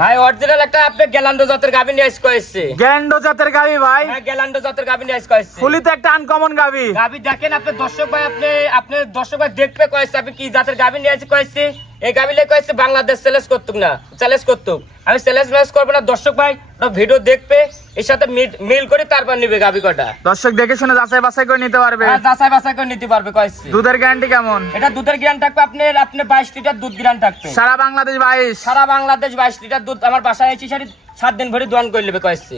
ভাই অরিজিনাল একটা আপনি গ্যালান্ডো জাতের গাভি নিয়ে আসতে এসছে গ্যান্ডো জাতের গাবি ভাই। হ্যাঁ গ্যালান্ডো জাতের গাভি নিয়ে আসতে এসছে ফুলি তো একটা আনকমন গাবি গাভি দেখেন আপনি দর্শক ভাই আপনি আপনি দর্শক ভাই দেখবে কয়েছে আপনি কি জাতের গাভি নিয়ে আসি কয়েছি এই গাবিলে কয়েছে বাংলাদেশ চ্যালেঞ্জ করতুক না চ্যালেঞ্জ করতুক। আমি চ্যালেঞ্জ ম্যাচ করব না দর্শক ভাই ভিডিও দেখবে এর সাথে মিল- করে তারপর নিবে গাবি কটা দর্শক দেখে শুনে যাচাই বাছাই করে নিতে পারবে। আর যাচাই বাছাই করে নিতে পারবে কয়েছে দুধের গ্যারান্টি কেমন? এটা দুধের গ্যারান্টি থাকবে আপনি আপনি বাইশ লিটার দুধ গ্যারান্টি থাকবে। সারা বাংলাদেশ বাইশ। সারা বাংলাদেশ বাইশ লিটার দুধ আমার বাসায় এসে সারি সাত দিন ভরে দোয়ান করে নেবে কয়েছে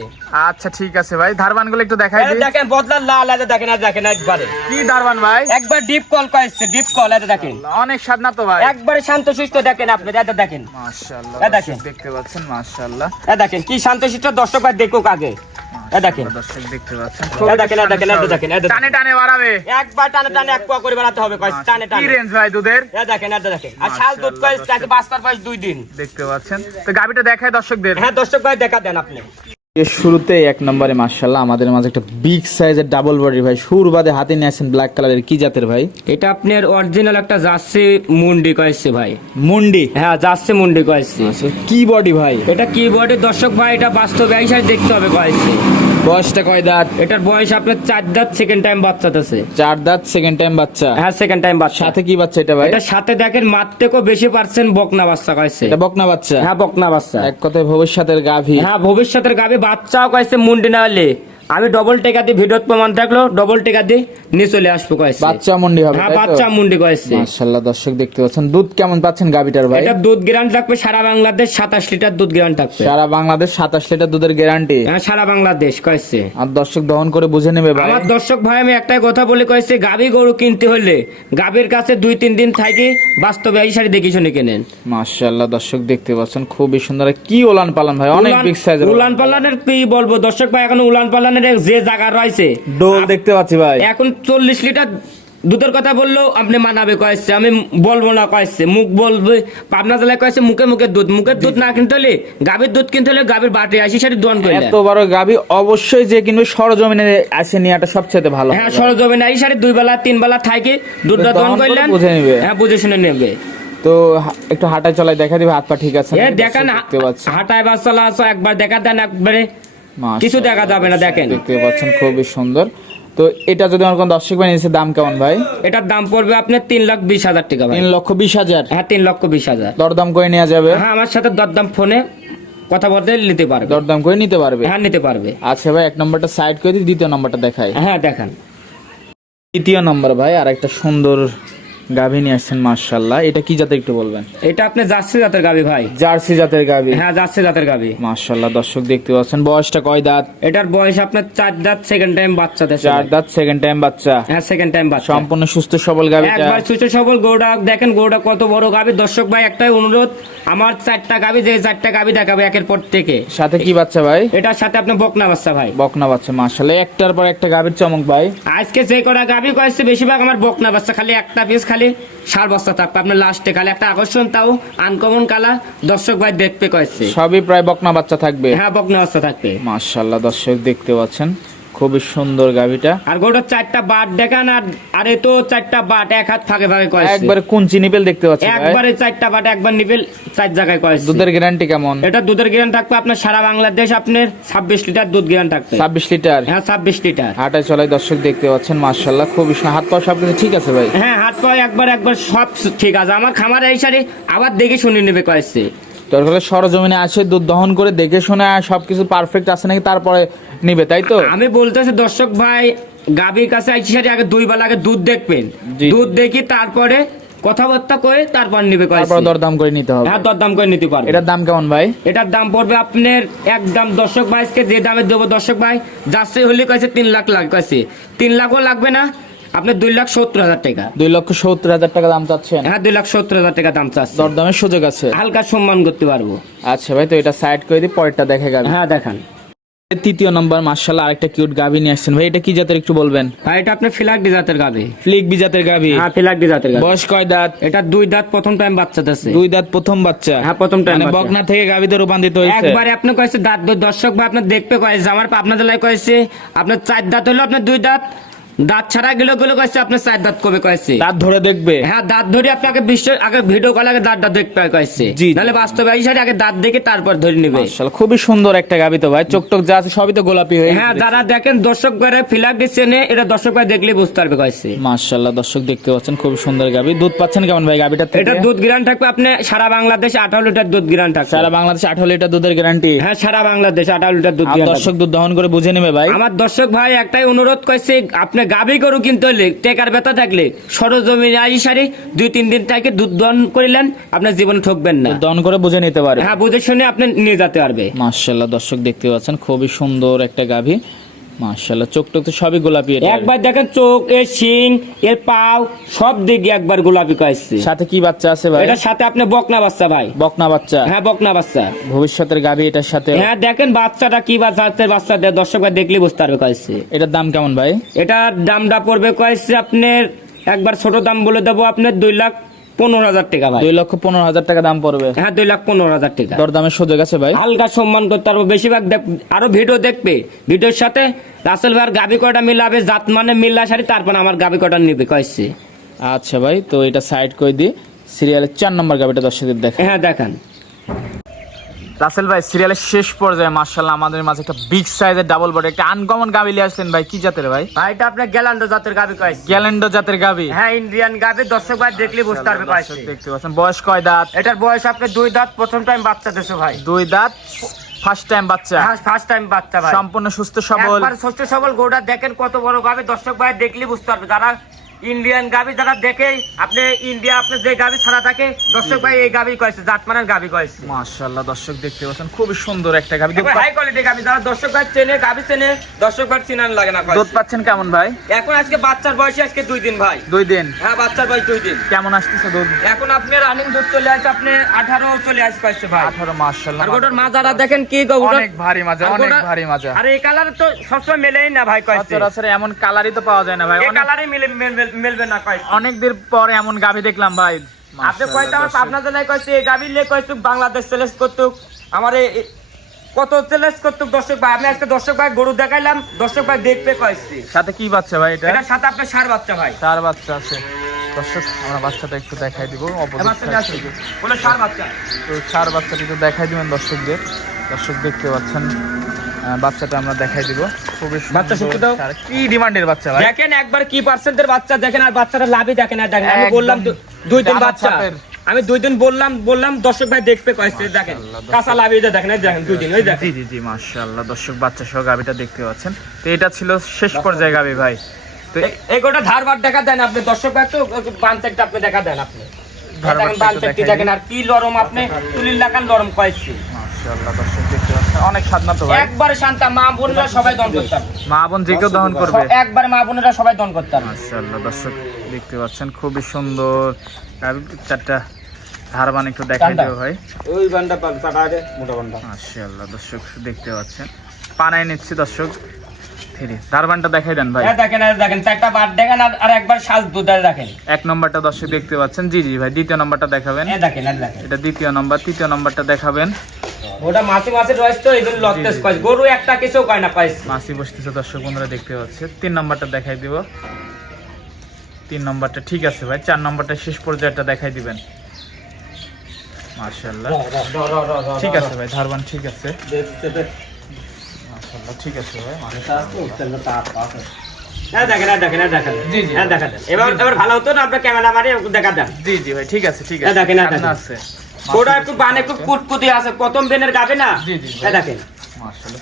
আচ্ছা ঠিক আছে ভাই। ধারবানগুলো একটু দেখাই দিই। দেখেন বদলা লাল আছে দেখেন আর দেখেন একবারে। কি ধারবান ভাই? একবার ডিপ কল কয়েছে ডিপ কল আছে দেখেন। অনেক স্বাদ না তো ভাই। একবারে শান্ত সুস্থ দেখেন আপনি এটা দেখেন। মাশাআল্লাহ দেখেন। দেখতে পাচ্ছেন মাশাআল্লাহ। এটা দেখেন কি শান্ত সুস্থ দর্শক ভাই দেখুক আগে। এ দেখেন। দর্শক দেখতে পাচ্ছেন। এ দেখেন এ দেখেন এ দেখেন টানে টানে বাড়াবে। একবার টানে টানে এক পোয়া করে বাড়াতে হবে কয়েছে টানে কি রেঞ্জ ভাই দুধের? এ দেখেন এ দেখেন। আর শাল দুধ কয়েছে তাকে বাস্তার পাঁচ দুই দিন। দেখতে পাচ্ছেন। তো গাবিটা দেখায় দর্শকদের। হ্যাঁ দর্শক ভাই দেখা দেন আপনি। এর শুরুতে এক নম্বরে মার্শাল্লাহ আমাদের মাঝে একটা বিগ সাইজের ডাবল বডি ভাই। সুর বাদে হাতে নিয়ে আসেন ব্ল্যাক কালারের কি জাতের ভাই? এটা আপনার অরিজিনাল একটা জার্সি মুন্ডি কয়েছে ভাই। মুন্ডি? হ্যাঁ জার্সি মুন্ডি কয়েছে। কি বডি ভাই? এটা কি বডি দর্শক ভাই এটা বাস্তবে হিসাবে দেখতে হবে কয়েছে। বয়সটা কয় দাঁত? এটার বয়স আপনার চার দাঁত সেকেন্ড টাইম বাচ্চাতেছে চার দাঁত সেকেন্ড টাইম বাচ্চা? হ্যাঁ সেকেন্ড টাইম বাচ্চা। সাথে কি বাচ্চা এটা ভাই? এটা সাথে দেখেন মার থেকেও বেশি পার্সেন্ট বকনা বাচ্চা কয়েছে? এটা বকনা বাচ্চা? হ্যাঁ বকনা বাচ্চা। এক কথায় ভবিষ্যতের গাভী। হ্যাঁ ভবিষ্যতের গাভী বাচ্চাও কয়েছে মুন্ডি না হলে? আমি ডবল টেকা দিয়ে ভিডিও প্রমাণ থাকল ডবল টেকা দিয়ে নিয়ে চলে আসব কয়েছে। বাচ্চা মুন্ডি হবে হ্যাঁ বাচ্চা মুন্ডি কয়েছে। মার্শাল্লাহ দর্শক দেখতে পাচ্ছেন দুধ কেমন পাচ্ছেন গাভীটার ভাই? এটা দুধ গ্রান্ট থাকবে সারা বাংলাদেশ সাতাশ লিটার দুধ গ্রান্ট থাকবে। সারা বাংলাদেশ সাতাশ লিটার দুধের গ্যারান্টি হ্যাঁ সারা বাংলাদেশ কয়েছে। আর দর্শক দহন করে বুঝে নেবে ভাই। আমার দর্শক ভাই আমি একটাই কথা বলে কয়েছে গাবি গরু কিনতে হলে গাবির কাছে দুই তিন দিন থাকি বাস্তবে এই শাড়ি দেখি শুনে কেনেন। মার্শাল্লাহ দর্শক দেখতে পাচ্ছেন খুবই সুন্দর। কি ওলান পালান ভাই অনেক বিগ সাইজের উলান পাল্লানের কি বলব? দর্শক ভাই এখন উলান পাল্লানের যে জায়গা রয়েছে ডোল দেখতে পাচ্ছি ভাই। এখন চল্লিশ লিটার দুধের কথা বললেও আপনি মানাবে কয়েছে আমি বলব না কয়েছে মুখ বলবে পাবনা জেলায় কয়েছে মুখে মুখে দুধ মুখের দুধ না কিনতে হলে গাভীর দুধ কিনতে হলে গাভীর বাটে আসি সেটি দোয়ান করে এত বড় গাভী অবশ্যই যে কিনবে সরজমিনে আসে নেওয়াটা সবচেয়ে ভালো হ্যাঁ সরজমিন এই সাড়ে দুই বেলা তিন বেলা থাকে দুধটা করে করলেন। বুঝে নিবে। হ্যাঁ বুঝে শুনে নেবে। তো একটু হাঁটায় চলাই দেখা দিবে হাত পা ঠিক আছে? দেখেন দেখতে পাচ্ছেন হাঁটায় বাস চলা আসো একবার দেখা দেন একবারে। কিছু দেখা যাবে না দেখেন। দেখতে পাচ্ছেন খুবই সুন্দর। তো এটা যদি আমার কোন দর্শক ভাই নিচ্ছে দাম কেমন ভাই? এটার দাম পড়বে আপনার তিন লাখ বিশ হাজার টাকা তিন লক্ষ বিশ হাজার? হ্যাঁ তিন লক্ষ বিশ হাজার। দরদাম করে নেওয়া যাবে? হ্যাঁ আমার সাথে দরদাম ফোনে কথা বলতে নিতে পারবে। দরদাম করে নিতে পারবে? হ্যাঁ নিতে পারবে। আচ্ছা ভাই এক নম্বরটা সাইড করে দিই দ্বিতীয় নম্বরটা দেখাই। হ্যাঁ দেখান। তৃতীয় নম্বর ভাই আর একটা সুন্দর গাভী নিয়ে আসছেন মার্শাল্লাহ এটা কি জাতের একটু বলবেন? এটা আপনি জার্সি জাতের ভাই। জার্সি জাতের গাভী। হ্যাঁ জার্সি জাতের গাবি মার্শাল্লাহ দর্শক দেখতে পাচ্ছেন বয়সটা কয় দাঁত? এটার বয়স আপনার চার দাঁত সেকেন্ড টাইম বাচ্চা দেশে চার দাঁত সেকেন্ড টাইম বাচ্চা। হ্যাঁ সেকেন্ড টাইম বাচ্চা। সম্পূর্ণ সুস্থ সবল একবার সুস্থ সবল গৌড়া দেখেন গৌড়া কত বড় গাবি দর্শক ভাই একটাই অনুরোধ আমার চারটা গাবি যে চারটা গাবি দেখাবে একের পর থেকে। সাথে কি বাচ্চা ভাই? এটার সাথে আপনি বকনা বাচ্চা ভাই। বকনা বাচ্চা মার্শাল্লাহ একটার পর একটা গাভীর চমক ভাই। আজকে যে কটা গাবি কয়েছে বেশিরভাগ আমার বকনা বাচ্চা খালি একটা পিস খালি সার বস্তা থাকবে। আপনার লাস্টে খালি একটা আকর্ষণ তাও আনকমন কালা দর্শক ভাই দেখতে কয়েছে। সবই প্রায় বকনা বাচ্চা থাকবে। হ্যাঁ বকনা বাচ্চা থাকবে। মার্শাল্লাহ দর্শক দেখতে পাচ্ছেন। খুবই সুন্দর গাভীটা। আর গোটা চারটা বাট দেখান আর আরে তো চারটা বাট এক হাত ফাঁকে ফাঁকে কয়েছে। একবারে কুঞ্চি নিপেল দেখতে পাচ্ছি একবারে চারটা বাট একবার নিবেল চার জায়গায় কয়েছে। দুধের গ্যারান্টি কেমন? এটা দুধের গ্রান থাকবে আপনার সারা বাংলাদেশ আপনার ছাব্বিশ লিটার দুধ গ্রান থাকবে। ছাব্বিশ লিটার? হ্যাঁ ছাব্বিশ লিটার। হাটায় চলাই দর্শক দেখতে পাচ্ছেন মার্শাল্লাহ খুবই হাত পা সবকিছু ঠিক আছে ভাই? হ্যাঁ হাত পা একবার একবার সব ঠিক আছে। আমার খামার এই সারে আবার দেখে শুনে নেবে কয়েছে। দরকার সরজমিনে আসে দুধ দহন করে দেখে শুনে সবকিছু পারফেক্ট আছে নাকি? তারপরে নিবে তাই তো? আমি বলতেছি দর্শক ভাই গাভীর কাছে আইসি সারি আগে দুই বেলা আগে দুধ দেখবেন। দুধ দেখি তারপরে কথাবার্তা করে তারপর নিবে তারপর দরদাম করে নিতে হবে। হ্যাঁ দরদাম করে নিতে পারবে। এটার দাম কেমন ভাই? এটার দাম পড়বে আপনার একদম দর্শক ভাইকে যে দামে দেবো দর্শক ভাই যাচ্ছে হলে কয়েছে তিন লাখ লাখ কয়েছে। তিন লাখও লাগবে না আপনার দুই লাখ সত্তর হাজার টাকা। দুই লক্ষ সত্তর হাজার টাকা দাম চাচ্ছেন? হ্যাঁ দুই লাখ সত্তর হাজার টাকা দাম চাচ্ছে। দরদামের সুযোগ আছে। হালকা সম্মান করতে পারব। আচ্ছা ভাই তো এটা সাইড করে দিই পরেরটা দেখে গেল। হ্যাঁ দেখান। তৃতীয় নম্বর মার্শাল্লাহ আরেকটা কিউট গাভি নিয়ে আসছেন। ভাই এটা কি জাতের একটু বলবেন? ভাই এটা আপনার ফিলাক জাতের গাবি ফ্লিক বি জাতের গাভি? হ্যাঁ ফিলাক জাতের গাবি বয়স কয় দাঁত? এটা দুই দাঁত প্রথম টাইম বাচ্চা দিচ্ছে দুই দাঁত প্রথম বাচ্চা? হ্যাঁ প্রথম টাইম মানে বকনা থেকে গাভিতে রূপান্তরিত হয়েছে? একবারে আপনি কইছে দাঁত দর্শক বা আপনার দেখতে জামার আমার আপনাদের লাই কইছে আপনার চার দাঁত হলো আপনার দুই দাঁত। দাঁত ছাড়া গেলে গুলো কয়েছে আপনার চার দাঁত কবে কয়েছে। দাঁত ধরে দেখবে। হ্যাঁ দাঁত ধরে আপনাকে বিশ্ব আগে ভিডিও কল আগে দাঁতটা দেখতে কয়েছে। নাহলে বাস্তবে এই সাইডে আগে দাঁত দেখে তারপর ধরে নেবে। খুবই সুন্দর একটা গাবি তো ভাই। চোখ টোক যা আছে সবই তো গোলাপি হয়ে হ্যাঁ যারা দেখেন দর্শক করে ফিলাপ দিচ্ছেন এটা দর্শক ভাই দেখলে বুঝতে পারবে কয়েছে। মাশাআল্লাহ দর্শক দেখতে পাচ্ছেন খুবই সুন্দর গাবি। দুধ পাচ্ছেন কেমন ভাই গাবিটা এটা দুধ গ্রান থাকবে আপনি সারা বাংলাদেশ আঠারো লিটার দুধ গ্রান থাকবে। সারা বাংলাদেশ আঠারো লিটার দুধের গ্যারান্টি হ্যাঁ সারা বাংলাদেশ আঠারো লিটার দুধ দর্শক দুধ দহন করে বুঝে নেবে ভাই। আমার দর্শক ভাই একটাই অনুরোধ করছে আপনি গাবি গরু কিনতে হলে টেকার ব্যথা থাকলে সরজমিনে আই সারি দুই তিন দিন থেকে দুধ দন করিলেন আপনার জীবনে ঠকবেন না। দন করে বুঝে নিতে পারবে। হ্যাঁ বুঝে শুনে আপনি নিয়ে যেতে পারবে। মাশাআল্লাহ দর্শক দেখতে পাচ্ছেন খুবই সুন্দর একটা গাভী। মাশাআল্লাহ চোখ টোক তো সবই গোলাপি এটা একবার দেখেন চোখ এর শিং এর পাও সব দিকে একবার গোলাপি সাথে কি বাচ্চা আছে ভাই? এটার সাথে আপনি বকনা বাচ্চা ভাই। বকনা বাচ্চা? হ্যাঁ বকনা বাচ্চা। ভবিষ্যতের গাভী এটার সাথে? হ্যাঁ দেখেন বাচ্চাটা কি বাচ্চা দেয় দর্শক ভাই দেখলে বুঝতে পারবে কয়েছে। এটার দাম কেমন ভাই? এটার দামটা পড়বে কয়েছে আপনার একবার ছোট দাম বলে দেবো আপনার দুই লাখ পনেরো হাজার টাকা ভাই। দুই লক্ষ পনেরো হাজার টাকা দাম পড়বে। হ্যাঁ দুই লাখ পনেরো হাজার টাকা। দরদামের সুযোগ আছে ভাই। হালকা সম্মান করতে পারব বেশিরভাগ আরও ভিডিও দেখবে। ভিডিওর সাথে রাসেল ভাইয়ের গাবি কটা মিলাবে জাত মানে মিল্লা সারি তারপর আমার গাবি কয়টা নিবে কয়েছে আচ্ছা ভাই তো এটা সাইড করে দিই সিরিয়ালের চার নম্বর গাবিটা দর্শকদের দেখেন। হ্যাঁ দেখান। রাসেল ভাই সিরিয়ালের শেষ পর্যায়ে মার্শাল্লাহ আমাদের মাঝে একটা বিগ সাইজের ডাবল বডি একটা আনকমন গাবি নিয়ে আসলেন ভাই। কি জাতের ভাই? ভাই এটা আপনার গ্যালান্ডো জাতের গাবি কয়েছে। গ্যালেন্ডো জাতের গাবি হ্যাঁ ইন্ডিয়ান গাবি দর্শক ভাই দেখলে বুঝতে পারবে কয়েছে। দেখতে পাচ্ছেন। বয়স কয় দাঁত? এটার বয়স আপনার দুই দাঁত প্রথম টাইম বাচ্চা দেশে ভাই। দুই দাঁত ফার্স্ট টাইম বাচ্চা। হ্যাঁ ফার্স্ট টাইম বাচ্চা ভাই। সম্পূর্ণ সুস্থ সবল। একবার সুস্থ সবল গোটা দেখেন কত বড় গাবি দর্শক ভাই দেখলে বুঝতে পারবে যারা ইন্ডিয়ান গাবি যারা দেখে আপনি ইন্ডিয়া আপনি যে গাবি ছাড়া থাকে দর্শক ভাই এই গাবি কয়েছে জাতমানের গাবি কয়েছে। মাশাআল্লাহ দর্শক দেখতে পাচ্ছেন খুবই সুন্দর একটা গাবি হাই কোয়ালিটি গাবি যারা দর্শক ভাই চেনে গাবি চেনে দর্শক ভাই চিনান লাগে না দুধ পাচ্ছেন কেমন ভাই? এখন আজকে বাচ্চার বয়সে আজকে দুই দিন ভাই। দুই দিন? হ্যাঁ বাচ্চার বয়স দুই দিন। কেমন আসতেছে দুধ? এখন আপনি রানিং দুধ চলে আসছে আপনি আঠারো চলে আসছে পাইছে ভাই। আঠারো মাশাআল্লাহ আর গোটার মাজারা দেখেন কি গো, অনেক ভারী মাজা অনেক ভারী মাজা। আর এই কালার তো সবসময় মেলেই না ভাই কয়েছে। সচরাচর এমন কালারই তো পাওয়া যায় না ভাই এই কালারই মিলে মেল- মেলবে না কয়েছে অনেক দিন পরে এমন গাভি দেখলাম ভাই। আপনি কয়টা আমার। পাবনা জেলায় কয়েছে এই গাভি লিয়ে কয়েছে বাংলাদেশ সেলেস করতুক? আমার কত সেলেস করতুক দর্শক ভাই? আমি আজকে দর্শক ভাই গরু দেখাইলাম দর্শক ভাই দেখতে কয়েছি সাথে কি বাচ্চা ভাই এটা? এটার সাথে আপনার সার বাচ্চা ভাই। সার বাচ্চা আছে। দর্শক আমরা বাচ্চাটা একটু দেখাই দিব। সার বাচ্চা? তো চার বাচ্চাটি তো দেখাই দিবেন দর্শকদের। দর্শক দেখতে পাচ্ছেন। বাচ্চাটা আমরা দেখাই দিব। খুবই বাচ্চা শিখতে কি ডিমান্ডের বাচ্চা ভাই? দেখেন একবার কি পার্সেন্টের বাচ্চা দেখেন আর বাচ্চাটা লাভই দেখেন আর দেখেন। আমি বললাম দুই দিন বাচ্চা। আমি দুই দিন বললাম বললাম দর্শক ভাই দেখবে কয়েছে দেখেন। কাঁচা লাভই দেখেন দেখেন দুই দিন ওই দেখেন। জি জি জি মাশাআল্লাহ দর্শক বাচ্চা সহ গাবিটা দেখতে পাচ্ছেন। তো এটা ছিল শেষ পর্যায়ে গাবি ভাই। তো এই গোটা ধারবার দেখা দেন আপনি দর্শক ভাই তো আপনি দেখা দেন আপনি। দেখেন আর কি লরম আপনি তুলির লাগান লরম কয়েছে মাশাআল্লাহ অনেক স্বাদনা তো ভাই? একবারে শান্তা মা বোনেরা সবাই দন করতে হবে মা বোন যে কেউ দহন করবে। একবার মা বোনেরা সবাই দন করতে হবে মাশাআল্লাহ দর্শক দেখতে পাচ্ছেন খুবই সুন্দর। গাভী চারটা ধারবান একটু দেখাই। দেবো ভাই। ওই বান্ডা পাটা মোটা বান্ডা মাশাআল্লাহ দর্শক দেখতে পাচ্ছেন। পানায় নিচ্ছি দর্শক। ফিরি ধারবানটা দেখাই দেন ভাই। দেখেন দেখেন চারটা বার দেখেন আর- আর একবার শাল দুধারে দেখেন। এক নম্বরটা দর্শক দেখতে পাচ্ছেন। জি জি ভাই দ্বিতীয় নম্বরটা দেখাবেন। আর দেখেন। এটা দ্বিতীয় নম্বর তৃতীয় নম্বরটা দেখাবেন। ওটা মাসে মাসে রয়েছে তো এই জন্য কয়েছে। গরু একটা কিছু কয় না পাইছে মাসি বসতেছে দর্শক বন্ধুরা দেখতে পাচ্ছে তিন নম্বরটা দেখাই দিব। তিন নম্বরটা ঠিক আছে ভাই চার নম্বরটা শেষ পর্যায়েটা দেখাই দিবেন। মার্শাল্লাহ ঠিক আছে ভাই ধারবান ঠিক আছে। ঠিক আছে ভাই দেন এবার এবার ভালো হতো না আপনার ক্যামেরা মারি দেখা দেন জি জি ভাই ঠিক আছে ঠিক আছে। দেখেন। আছে। ওটা একটু বানে কুটকুটি আছে প্রথম দিনের গাবে না? দেখেন।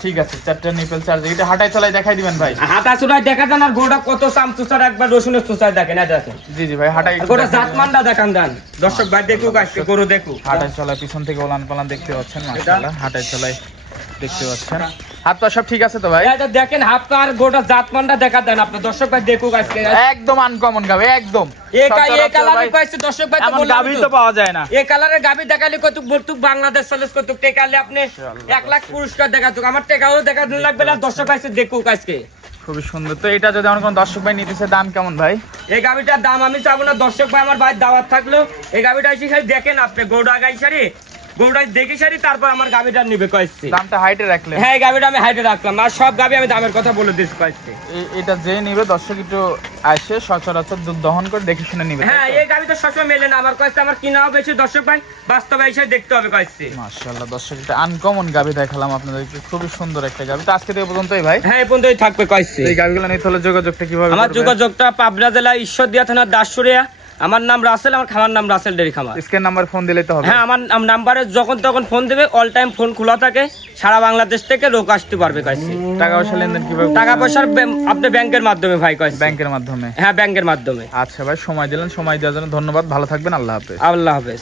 ঠিক আছে চারটা নিপেল চার্জ এটা হাঁটাই চলাই দেখাই দিবেন ভাই। হাটা চুড়ায় দেখা দেন আর গোটা কত চুচার একবার রসুনের দেখেন দেখেন। জি জি ভাই হাঁটাই গোটা জাতমানটা দেখান দেন। দর্শক ভাই দেখুক আজকে গরু দেখুক। হাঁটাই চলাই পিছন থেকে ওলান পালান দেখতে পাচ্ছেন হাঁটাই চলাই দেখতে পাচ্ছেন। হাত পা সব ঠিক আছে তো ভাই? এটা দেখেন হাত পা আর গোটা জাতমানটা দেখা দেন আপনি। দর্শক ভাই দেখুক আজকে। একদম আনকমন গাবে একদম। এ এ কালারে ভাই, দর্শক ভাই তো বললাম গাভী তো। তো পাওয়া যায় না। এ কালারের গাবি দেখালে কতুক বলতুক বাংলাদেশ চলেস কতুক টেকালে আপনি এক লাখ পুরস্কার দেখাতুক আমার টেকাও দেখাতে লাগবে না দর্শক ভাই দেখুক আজকে। খুবই সুন্দর। তো এটা যদি আমার কোনো দর্শক ভাই নিতেছে দাম কেমন ভাই? এই গাবিটার দাম আমি চাবো না দর্শক ভাই আমার ভাই দাওয়াত থাকল। এই গাবিটা এসে খালি দেখেন আপনি গৌড়া গাই সারি দেখে সারি তারপর আমার গাবিটা নিবে কয়েছে দামটা হাইটে রাখলেন হ্যাঁ গাবিটা আমি হাইটে রাখলাম। আর সব গাবি আমি দামের কথা বলে দিচ্ছি কয়েছে এটা যে নিবে দর্শক একটু আসে সচরাচর দুধ দহন করে দেখে শুনে নিবে হ্যাঁ এই গাবি তো সবসময় মেলে না। আমার কয়েছে আমার কিনাও বেশি দর্শক ভাই বাস্তবে এসে দেখতে হবে কয়েছে মাশাআল্লাহ দর্শক একটা আনকমন গাবি দেখালাম আপনাদেরকে। খুবই সুন্দর একটা গাবি তো আজকে থেকে পর্যন্তই ভাই। হ্যাঁ এই পর্যন্তই থাকবে কয়েছে এই গাবিগুলো নিতে হলে যোগাযোগটা কীভাবে আমার যোগাযোগটা পাবনা জেলা ঈশ্বর ঈশ্বরদিয়া থানার দাসুরিয়া। আমার নাম রাসেল আমার খামার নাম রাসেল ডেরি খামার। স্ক্রিন নাম্বার ফোন দিলে তো হবে। হ্যাঁ আমার নাম্বারে যখন তখন ফোন দেবে অল টাইম ফোন খোলা থাকে সারা বাংলাদেশ থেকে লোক আসতে পারবে কাছে টাকা পয়সা লেনদেন কীভাবে টাকা পয়সা আপনি ব্যাংকের মাধ্যমে ভাই কয়েছে ব্যাংকের মাধ্যমে? হ্যাঁ ব্যাংকের মাধ্যমে। আচ্ছা ভাই সময় দিলেন সময় দেওয়ার জন্য ধন্যবাদ। ভালো থাকবেন আল্লাহ হাফেজ। আল্লাহ হাফেজ।